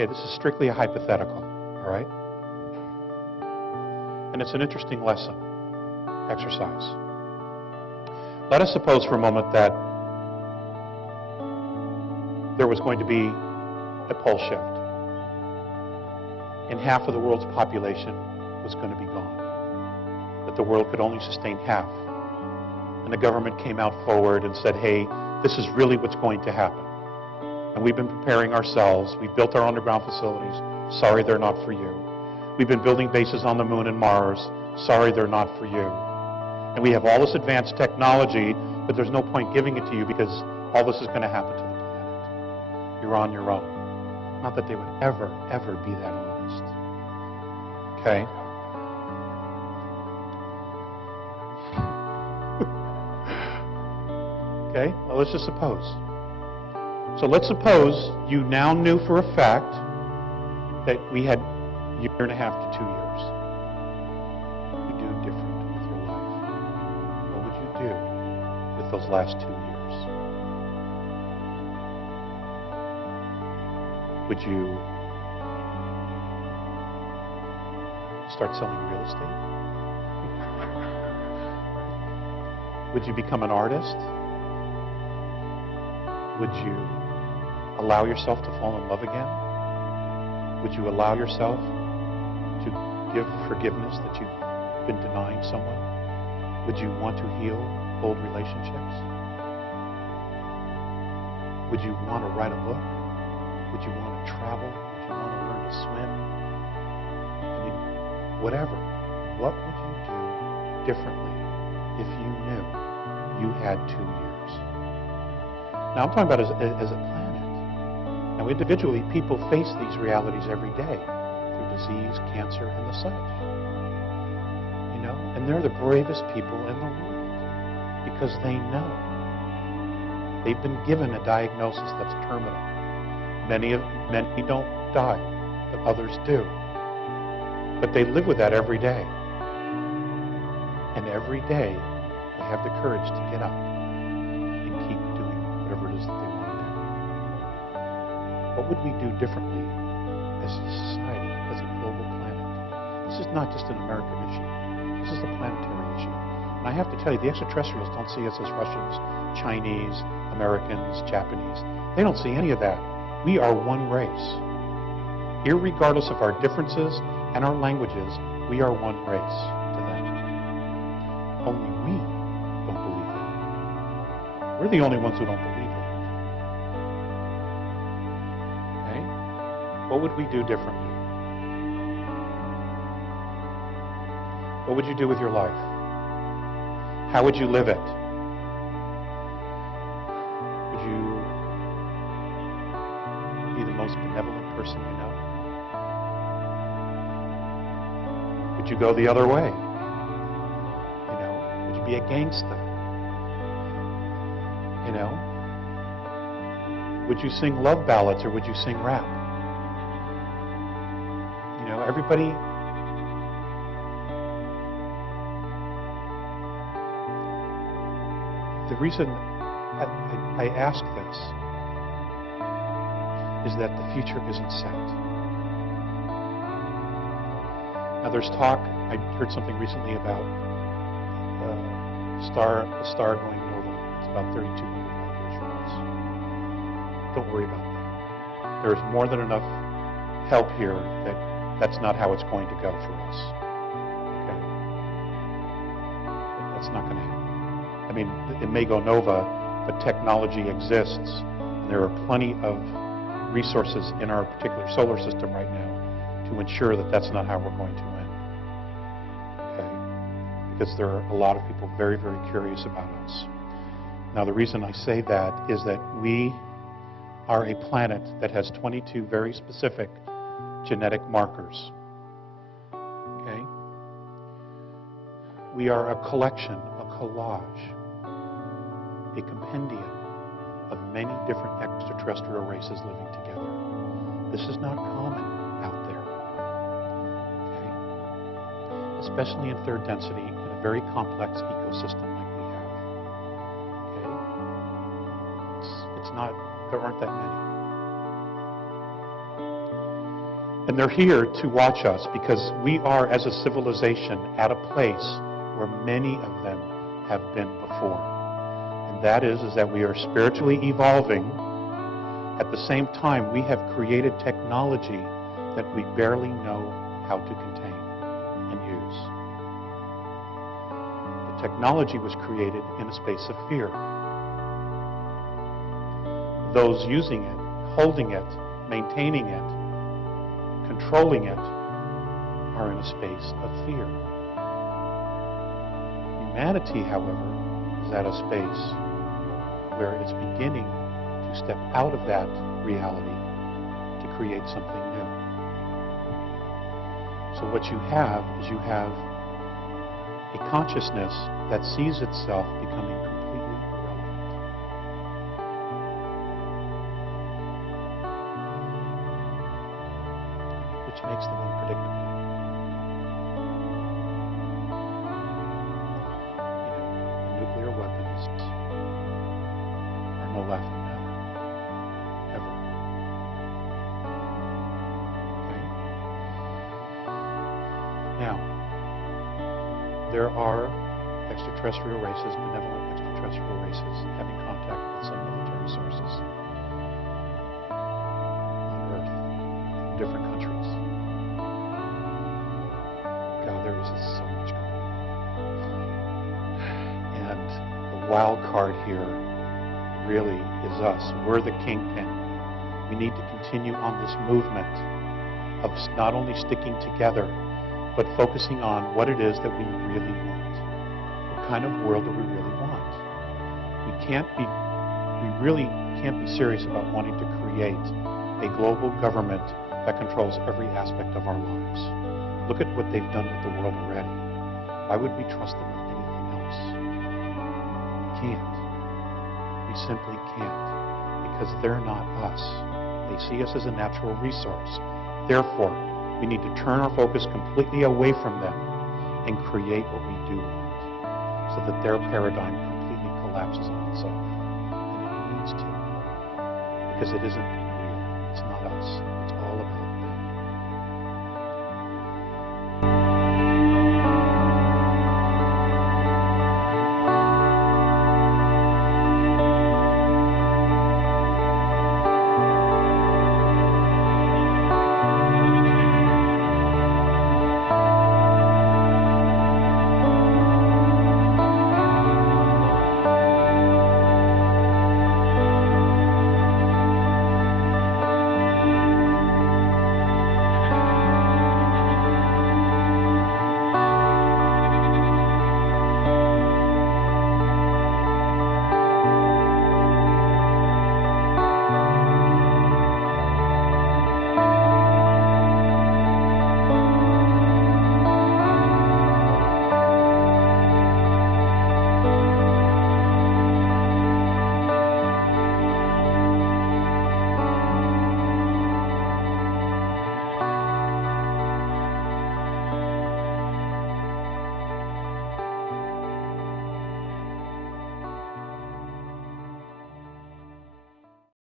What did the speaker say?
Okay, this is strictly a hypothetical, all right? And it's an interesting lesson, exercise. Let us suppose for a moment that there was going to be a pole shift, and half of the world's population was going to be gone, that the world could only sustain half. And the government came out forward and said, hey, this is really what's going to happen. And we've been preparing ourselves. We've built our underground facilities. Sorry, they're not for you. We've been building bases on the moon and Mars. Sorry, they're not for you. And we have all this advanced technology, but there's no point giving it to you because all this is going to happen to the planet. You're on your own. Not that they would ever be that honest. Okay? Okay? Well, let's just suppose. So let's suppose you now knew for a fact that we had a year and a half to 2 years. What would you do different with your life? What would you do with those last 2 years? Would you start selling real estate? Would you become an artist? Would you allow yourself to fall in love again? Would you allow yourself to give forgiveness that you've been denying someone? Would you want to heal old relationships? Would you want to write a book? Would you want to travel? Would you want to learn to swim? I mean, whatever. What would you do differently if you knew you had 2 years? Now, I'm talking about as a planet. Now, individually, people face these realities every day through disease, cancer, and the such. You know, and they're the bravest people in the world because they know. They've been given a diagnosis that's terminal. Many don't die, but others do. But they live with that every day. And every day, they have the courage to get up and keep doing whatever it is that they want to do. What would we do differently as a society, as a global planet? This is not just an American issue. This is a planetary issue. And I have to tell you, the extraterrestrials don't see us as Russians, Chinese, Americans, Japanese. They don't see any of that. We are one race. Irregardless of our differences and our languages, we are one race to them. Only we don't believe that. We're the only ones who don't believe that. Okay? What would we do differently? What would you do with your life? How would you live it? Would you be the most benevolent person you know? Would you go the other way? You know, would you be a gangster? You know? Would you sing love ballads or would you sing rap? You know, everybody. The reason I ask this is that the future isn't set. Now there's talk, I heard something recently about a star going nova. It's about 3,200 light years from us. Don't worry about that. There's more than enough help here that that's not how it's going to go for us. Okay? That's not going to happen. I mean, it may go nova, but technology exists. And there are plenty of resources in our particular solar system right now to ensure that that's not how we're going to end. Okay? Because there are a lot of people very, very curious about us. Now, the reason I say that is that we are a planet that has 22 very specific genetic markers. Okay? We are a collection, a collage, a compendium of many different extraterrestrial races living together. This is not common out there. Okay? Especially in third density in a very complex ecosystem like we have. Okay? It's not, there aren't that many. And they're here to watch us because we are, as a civilization, at a place where many of them have been before. And that is that we are spiritually evolving. At the same time, we have created technology that we barely know how to contain and use. The technology was created in a space of fear. Those using it, holding it, maintaining it, controlling it, are in a space of fear. Humanity, however, is at a space where it's beginning to step out of that reality to create something new. So what you have is you have a consciousness that sees itself becoming completely irrelevant. Which makes them unpredictable. Nuclear weapons are no laughing matter. Ever. Okay? Now, there are extraterrestrial races, benevolent extraterrestrial races, having contact with some military sources on Earth from different countries. God, there is so much going on. And the wild card here really is us. We're the kingpin. We need to continue on this movement of not only sticking together, but focusing on what it is that we really want. What kind of world do we really want? We really can't be serious about wanting to create a global government that controls every aspect of our lives. Look at what they've done with the world already. Why would we trust them with anything else? We can't. We simply can't, because they're not us. They see us as a natural resource. Therefore, we need to turn our focus completely away from them and create what we do want, so that their paradigm completely collapses on itself. And it needs to, because it isn't real. It's not us.